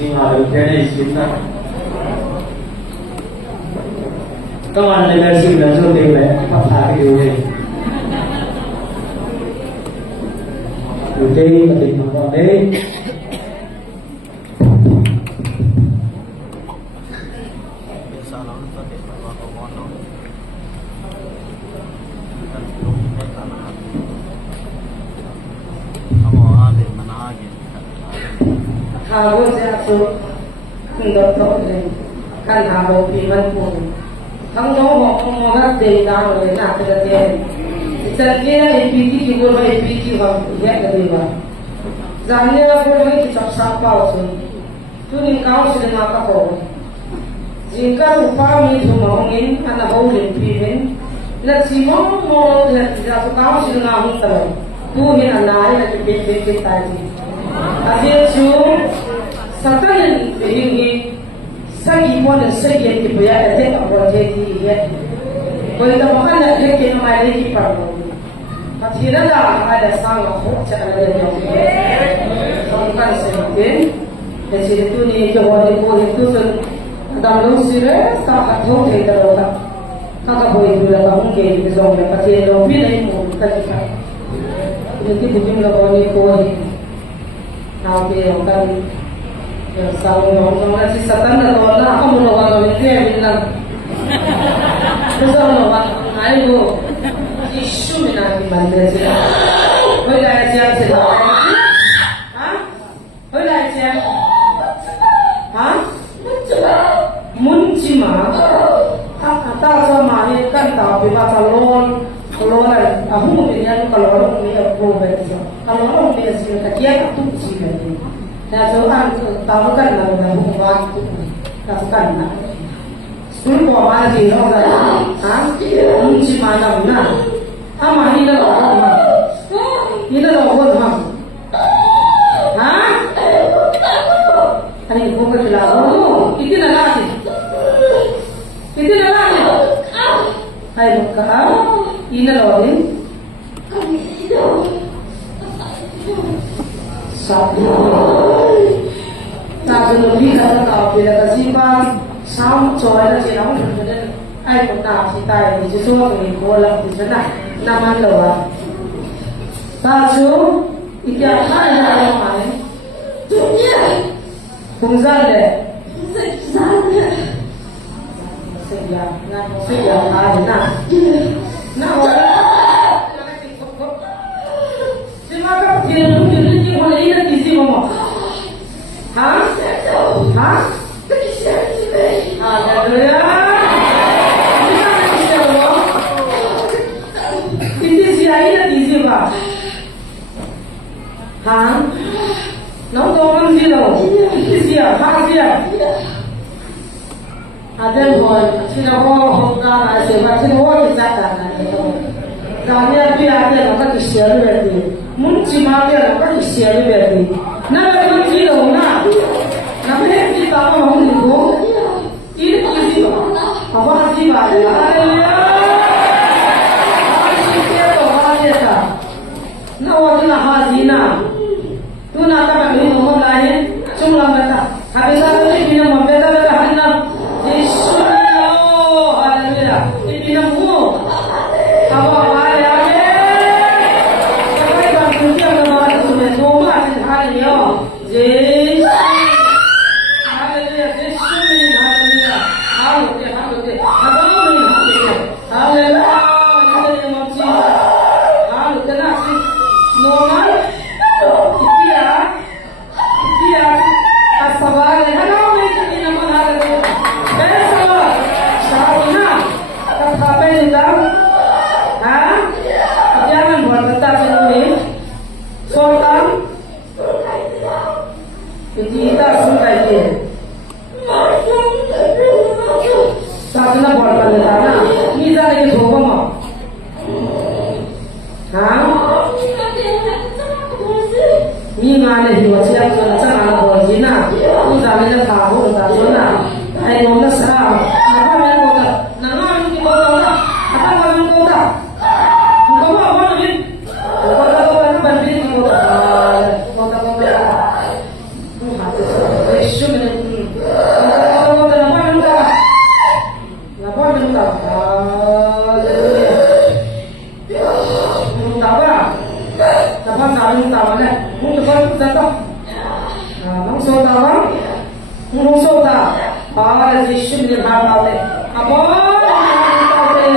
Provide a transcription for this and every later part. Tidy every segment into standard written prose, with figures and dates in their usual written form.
Singa Lieutenant Sita. Come on, let's see the shooting of happy day. Today, the Monday. Kalau saya tu hendak tahu ni, kan kalau piman pun, kalau mau orang dah boleh nak terjadi. Sekarang EPT juga boleh EPT bang, ya kedua. Jangan boleh kita sapau tu, tu ni kau sudah nak kau. Jika upah ni semua ni, anak boleh piman, nak semua mau tidak kau sudah nak hunter, tu ni anak yang kita tadi. Asyik Satan ini sagi pun segi yang dibayar ada tak boleh dia. Kalau kita makan nak lagi nama lagi perlu. Akhirnya ada sangat hoca ada yang bukan sedikit. Jadi itu ni jawab itu dalam sirah tak tahu kita orang tak boleh dulu mungkin kita orang pasti lebih dari kita. Jadi begini kalau ni kau Nabi akan selalu mengatakan si Satan dan orang aku menolong orang ini bilang, betul orang ayo isu minat mana sih? Boleh aja sih, boleh aja, muncima, tak sama ni kan tapi bahasa Kalau aku memilih kalau orang memilih profesi, kalau orang memilih sesuatu dia tu sih ni. Dan seorang tahu kan kalau dah waktu, tahu kan nak. Sebelum bawa lagi orang mungkin mana mana, ama ini dah orang, ini dah orang, Ini bukan lalu, itu dah lagi, Hai muka. Ina lori satu tak lebih kalau kau bila kasihan sam coba lah cina pun kemudian ai pun tak kita ini sesuatu yang kolak di sana nama lewa satu ikan ada yang mana bungzal deh sedia ada nak siapa dia ni mana ini di sini mama? Ada ya. Ini siapa di sini pak? Nonton di lo. Ini siapa? Ada orang, siapa orang siapa orang jaga Kami ada nak disiar berarti, mungkin ada nak disiar berarti. Nak mungkin orang, nak kita mahu itu, ini apa sih bahaya? Nak orang hazina, tu nak apa ni orang lain, cuma mereka. Habis itu kita membela hendak Yesus, haleluya. Ini namu, apa? Yeshua la poi venuta ta pa sa venuta ma le mu ta pa ta ta nang so ta ba mu so ta pa Yeshua ni ha ta le apa ta le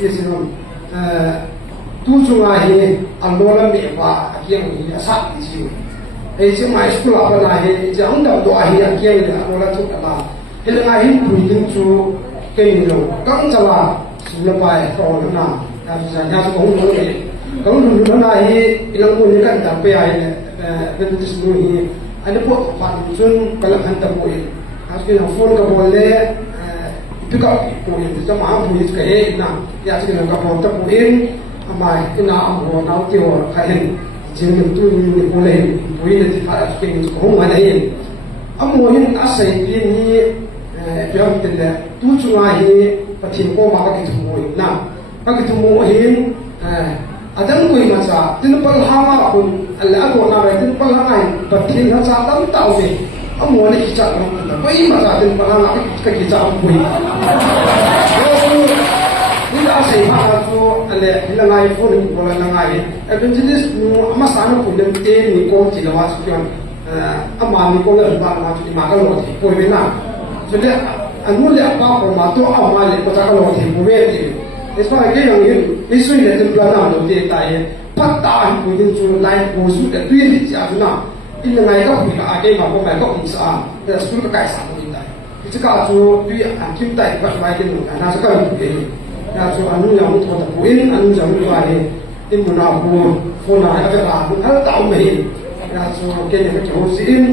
Jesus tu chunga hi alora me wa akiang ni asa di siu e si mai school apa na he jang da do a hi akiang ni alora chu ala he la hi pui din chu ke ni lo kang chawa su la pai to na ya sa nya su ko lo ni kang lu na hi ilang ko ni kan da pe ai ne ben dis lu hi ana po pa chun kala khan ta po hi askin phone ka bolle pick up po hi sa ma po hi ka he na ya askin ka po ta po in amai ina amho na ti ho kha hen jin ni tu ni po le po ni ti fa askin ko ma na hi amo hin asai ni ni jam te le tu chu ma hi pathin ko ma ka ki tu mo na ka ki tu mo hin adam koi ma cha tin pal ha ma kun alla ko na re tin pal ha ngai pathin ha cha tam tau ni amo ni ki cha ko na koi ma cha tin pal ha na ka ki cha ko ni ni da sai ha ko alle la ngai fo ni ko la ngai evangelist nu ama sa no ko dem te ni ko ti la wa su kyan ama ni ko la ba ma ti ma ka lo ti ko be na so le anu le pa ko ma to ama le ko cha ka lo ti ko be ti es fa ke yang yin ni su ni de plan na lo ti ta ye pat ta ko din chu lai ko su de tui ni ja na in la ngai ka pu ka a ke ma ko ma ko ni sa de su ka kai sa ko ni ta ti ka chu tui an kim tai ba mai ke nu na sa ka ni ke ya chu anu yang to ta ko in anu jang ni ba he in mu na ko fo na ha ka ko ha ta me ya chu ke ni ka ho si in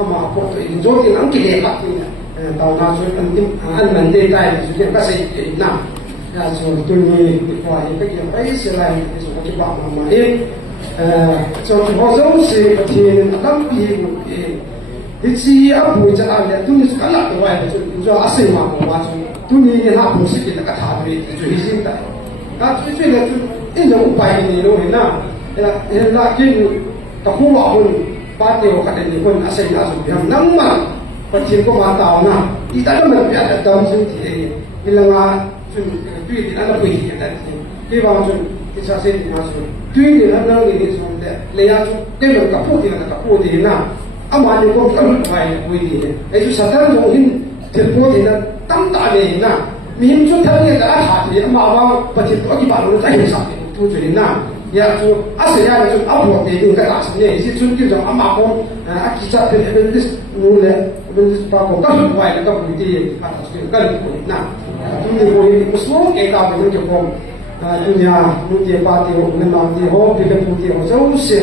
ama ko to in jo ti ang ki le ka ti tao na chu an tim an man de tai chu ke ka sai ke na ya chu tu ni ko ai ka ki ai se lai ni so ki ba ma ma e so ho zo se ka ti nam pi mu e ti chi a bu cha a le tu ni ka la to ai chu jo a sai ma ma chu tu ni ni ha bu si ki ka tha bi chu hi sin ta ka chu chu le chu in jo u pai ni lo ni na la ki ta hu wa hu pa te o ka te ni ko a sai na su bi nam ma pathin ko ma tao na ti ta ma ya da dam sin ti ni la nga chu tu ti ana pu hi da ti ba chu ti sa se ni na su tu ni na na ni so de le ya chu te lo ka pu ti na ama ni ko ka mai pu ni e chu sa ta jo hin te pu ti na tam ta le na mi him chu tha ni da ha ti ama ba pathin ko ki ba lo ta hi sa tu chu ni na ya chu ase ya chu a pu ti ni ka ta sa ni si chu ki jo ama ko a ki cha te ben dis nu le ben dis pa ko ka pu ai ka pu ti pa ta su ka ni ko na tu ni ko ni ko so ke ka ni ke ko tu nya nu ti pa ti ho ni ma ti ho ti ka pu ti ho so se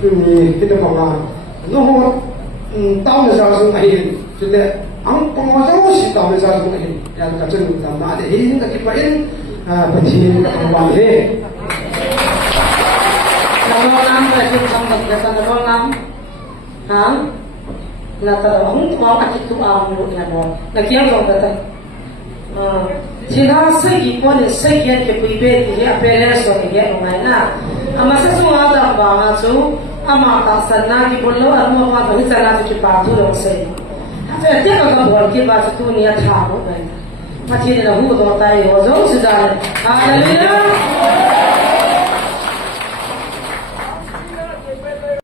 tu ni ki ta ko ma no ho tao na sa su ai tu le ang ko ma so si tao na sa su ai ya ka chen ta ma de hi ka ki pa in pa ti ka ba he Kalau nam là chúng ta mình là sao nó nam hả là tao không có cái tụ ảo luôn là kia rồi cái thì nó xây cái con xây cái bụi bê thì cái bê này rồi cái ngoài na ama sa su ada ba su ama ta sana ki bollo ama ma ta sana ki pa tu lo sei ha te ka bol ki ba tu ni tha mo ba ma ti na hu do tai ho zo su da hallelujah